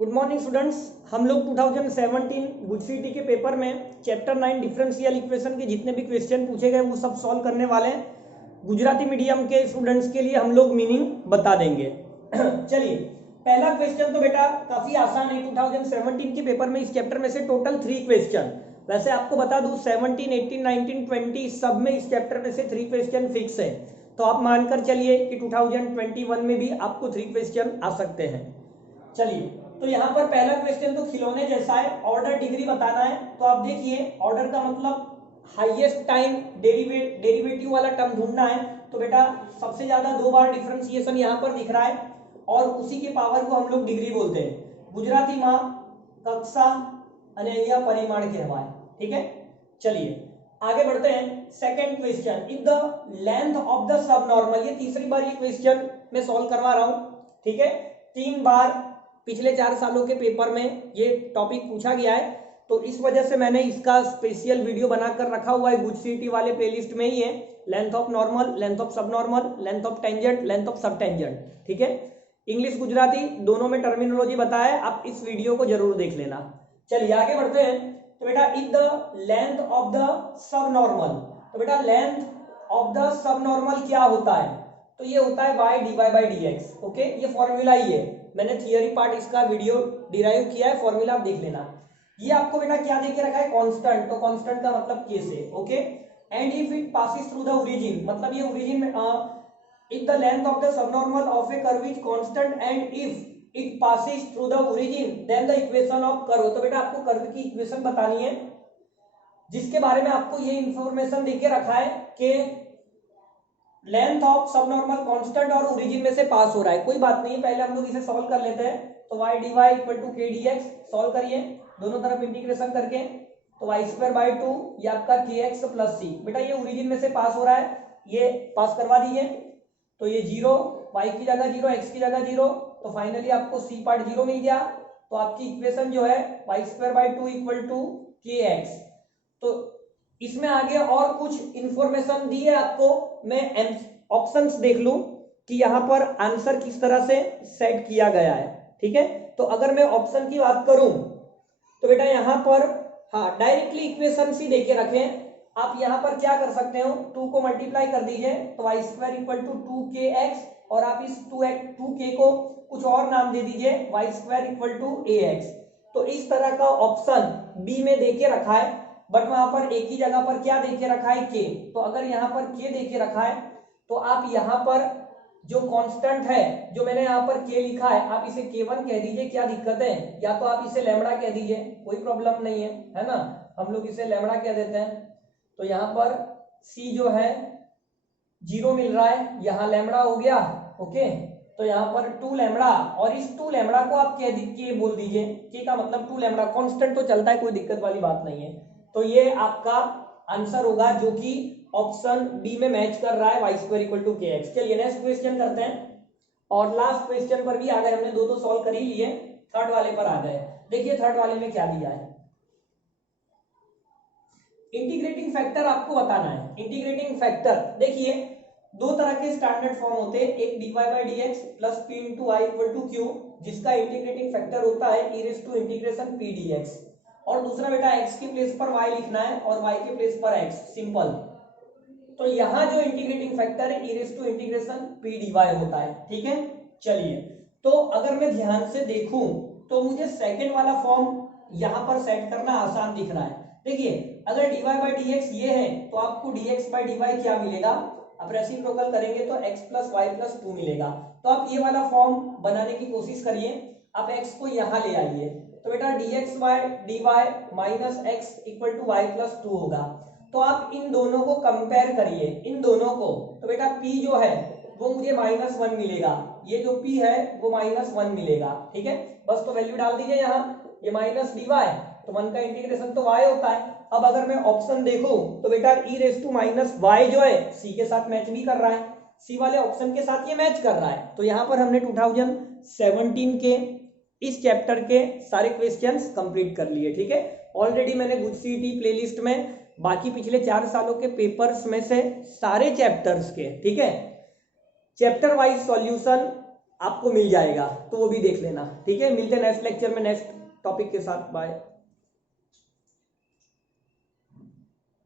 Good morning students. हम लोग 2017 गुजसीटी के पेपर में चैप्टर 9 डिफरेंशियल इक्वेशन के जितने भी क्वेश्चन पूछे गए वो सब सॉल्व करने वाले हैं। गुजराती मीडियम के स्टूडेंट्स के लिए हम लोग मीनिंग बता देंगे। चलिए, पहला क्वेश्चन तो बेटा काफी आसान है। 2017 के पेपर में इस चैप्टर में से टोटल 3 क्वेश्चन, वैसे आपको बता दूं 17, 18, 19, 20 सब में इस चैप्टर में से 3 क्वेश्चन फिक्स है, तो आप मानकर चलिए कि 2021 में भी आपको 3 क्वेश्चन आ सकते हैं। चलिए, तो यहाँ पर पहला क्वेश्चन तो खिलौने जैसा है, ऑर्डर डिग्री बताना है। तो आप देखिए, ऑर्डर का मतलब हाईएस्ट टाइम डेरिवेटिव वाला टर्म ढूंढना है। तो बेटा सबसे ज्यादा 2 बार डिफरेंशिएशन यहाँ पर दिख रहा है और उसी के पावर को हम लोग डिग्री बोलते हैं। गुजराती माँ कक्षा અને અહીંયા પરિમાણ કહેવાય। ठीक है, चलिए आगे बढ़ते हैं। Second question, if the length of the sub normal, ये तीसरी बार ये क्वेश्चन मैं सॉल्व करवा रहा हूं। ठीक है, 3 बार पिछले 4 सालों के पेपर में ये टॉपिक पूछा गया है, तो इस वजह से मैंने इसका स्पेशल वीडियो बनाकर रखा हुआ है। गुजसीटी वाले प्लेलिस्ट में ही है। Length of normal, length of सब normal, length of tangent, length of subtangent. ठीक है, इंग्लिश गुजराती दोनों में टर्मिनोलॉजी बताया है, आप इस वीडियो को जरूर देख लेना। चलिए आगे बढ़ते हैं। तो बेटा if the length of the sub normal, तो बेटा length of the sub normal क्या होता है? तो ये होता है y dy by dx। Okay, ये फॉर्मूला ही है, मैंने थियरी पार्ट इसका वीडियो डिराइव किया है, फॉर्मूला आप देख लेना। ये आपको बेटा क्या देके रखा है? कांस्टेंट। तो कांस्टेंट का मतलब k से। Okay, and if it passes through the origin, मतलब ये ओरिजिन में if the length of the subnormal of a curve is constant and if it passes through the origin then the equation of curve. तो बेटा आपको curve की equation बतानी है, जिसके बारे में आपको ये इंफॉर्मेशन देके रखा है कि लेंथ ऑफ सबनॉर्मल कांस्टेंट और ओरिजिन में से पास हो रहा है। कोई बात नहीं, पहले हम लोग इसे सॉल्व कर लेते हैं। तो y dy equal to k dx solve करिए, दोनों तरफ इंटीग्रेशन करके। तो y स्क्वायर बाई 2 ये आपका kx प्लस c। बेटा ये ओरिजिन में से पास हो रहा है, ये पास करवा दीजिए। तो ये 0, y की जगह 0, x की जगह 0, तो फाइनली आपको c पार्ट 0 मिल गया। तो आपकी इक्वेशन जो है y square by 2 equal to kx। तो इसमें आगे और कुछ इंफॉर्मेशन दी है आपको, मैं ऑप्शंस देख लूं कि यहां पर आंसर किस तरह से सेट किया गया है। ठीक है, तो अगर मैं ऑप्शन की बात करूं तो बेटा यहां पर हाँ डायरेक्टली इक्वेशन ही देके रखें। आप यहां पर क्या कर सकते हो, 2 को मल्टीप्लाई कर दीजिए, तो y square equal to 2kx, और आप इस 2k को कुछ और नाम दे दीजिए, y square equal to ax। तो इस तरह का ऑप्शन बी में देके रखा है, बट वहां पर एक ही जगह पर क्या देके रखा है? k। तो अगर यहाँ पर k देके रखा है तो आप यहाँ पर जो कांस्टेंट है, जो मैंने यहाँ पर k लिखा है, आप इसे k1 कह दीजिए, क्या दिक्कत है? या तो आप इसे लैम्बडा कह दीजिए, कोई प्रॉब्लम नहीं है ना, हम लोग इसे लैम्बडा कह देते हैं। तो यहाँ पर c जो है 0 मिल रहा है, यहाँ लैम्बडा हो गया। ओके, तो यहाँ पर 2 लैम्बडा, और इस 2 लैम्बडा को आप के बोल दीजिए, के का मतलब 2 लैम्बडा, कांस्टेंट तो चलता है, कोई दिक्कत वाली बात नहीं है। तो ये आपका आंसर होगा, जो कि ऑप्शन बी में मैच कर रहा है, y square equal to kx। चलिए नेक्स्ट क्वेश्चन करते हैं, और लास्ट क्वेश्चन पर भी आ गए, हमने दो तो सॉल्व कर ही लिए, थर्ड वाले पर आ गए। देखिए थर्ड वाले में क्या दिया है। इंटीग्रेटिंग फैक्टर आपको बताना है। इंटीग्रेटिंग फैक्टर देखिए, दो तरह के स्टैंडर्ड फॉर्म होते हैं, एक dy by dx plus p into I equal to q, जिसका इंटीग्रेटिंग फैक्टर होता है e raise to integration p dx, और दूसरा बेटा x के प्लेस पर y लिखना है और y के प्लेस पर x, सिंपल। तो यहाँ जो इंटीग्रेटिंग फैक्टर है e raise to integration p dy होता है। ठीक है, चलिए तो अगर मैं ध्यान से देखूं तो मुझे सेकंड वाला फॉर्म यहाँ पर सेट करना आसान दिख रहा है। देखिए अगर dy by dx ये है, तो आपको dx by dy क्या मिलेगा? आप रेसिप्रोकल करेंगे तो x प्लस वाई प्लस 2 मिलेगा। तो आप ये वाला फॉर्म बनाने की कोशिश करिए, आप x को यहाँ ले आइए, तो बेटा dx by dy minus x equal to y plus 2 होगा। तो आप इन दोनों को कंपेयर करिए, इन दोनों को, तो बेटा p जो है वो मुझे -1 मिलेगा, ये जो p है वो -1 मिलेगा। ठीक है, बस तो वैल्यू डाल दीजिए यहाँ, ये माइनस dy, तो 1 का इंटीग्रेशन तो y होता है। अब अगर मैं ऑप्शन देखूं तो बेटा e raise to minus y जो है c के साथ मैच भी कर रहा है, c वाले ऑप्शन के साथ ये मैच कर रहा है। तो यहाँ पर हमने 2017 के इस चैप्टर के सारे क्वेश्चंस कंप्लीट कर लिए। ठीक है, ऑलरेडी मैंने गुजसीटी प्लेलिस्ट में बाकी पिछले 4 सालों के पेपर्स में से सारे चैप्टर्स के, ठीक है, चैप्टर वाइज सॉल्यूशन आपको मिल जाएगा, तो वो भी देख लेना। ठीक है, मिलते हैं नेक्स्ट लेक्चर में नेक्स्ट टॉपिक के साथ। बाय।